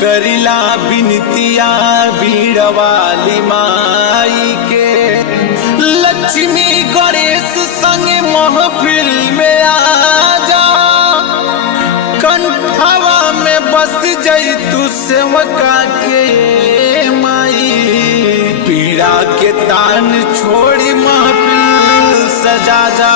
करिला बिनतिया बीड़वाली माई के। लक्ष्मी गणेश संग महफिल में आजा, कंठवा में बस जैतु सेवका के माई। पीड़ा के तान छोड़ी महफिल सजा जा।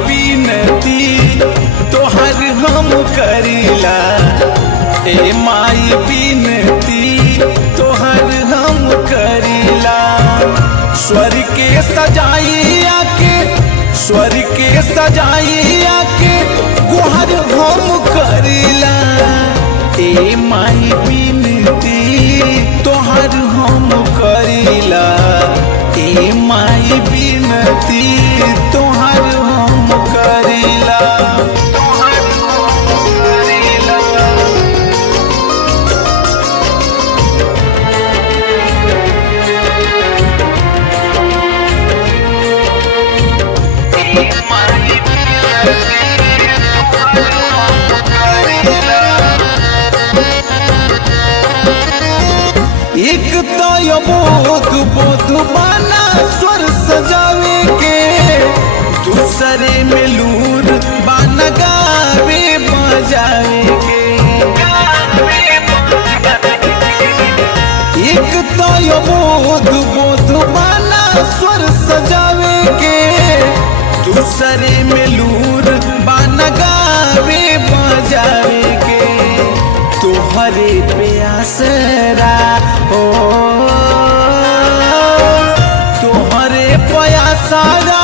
बिनती तोहर हम करीला, ए माई बिनती तोहर हम करीला। स्वर के सजाइया के, स्वर के सजाइया के गुहर हम करीला। ए माई बिनती तोहर हम करीला, ए माई बिनती तोहर हम करीला। एक तो बोध बोध बाना स्वर सजावे के, दूसरे में लूर बाना गावे बजावे के। एक तो बोध बोध बाना स्वर सजावे के, दूसरे में लूर बाना गावे बजावे के। तोहरे प्यासरा हो, तोहरे प्यासरा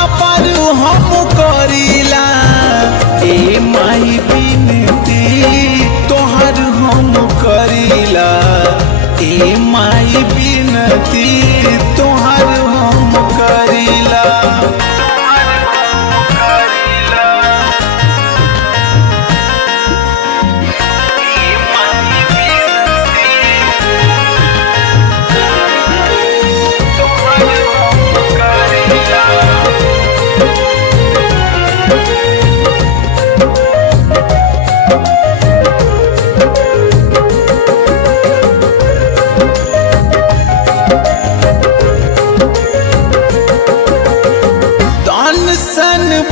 अपर हम करीला। ए माई बिनती तोहर हम करीला, ए माई बिनती तोहर हम करीला।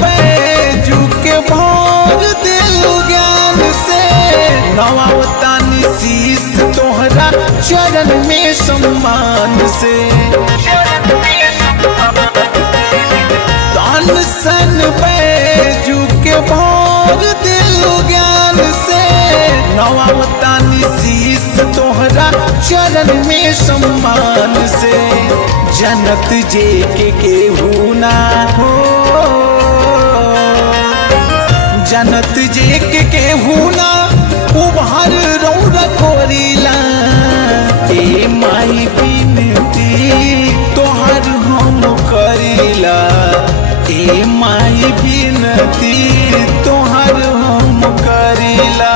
बैजू के भोर दिलु ज्ञान से, नवावतानी शीश तोहरा चरण में सम्मान से। तान सन बैजू के भोर दिलु ज्ञान से, नवावतानी शीश तोहरा चरण में सम्मान से। जनत जे के केहू ना हो, जनत जे के केहू ना उभार रौरा कोरीला। ए माई बिनती तोहर हम करीला, ए माई बिनती तोहर हम करीला।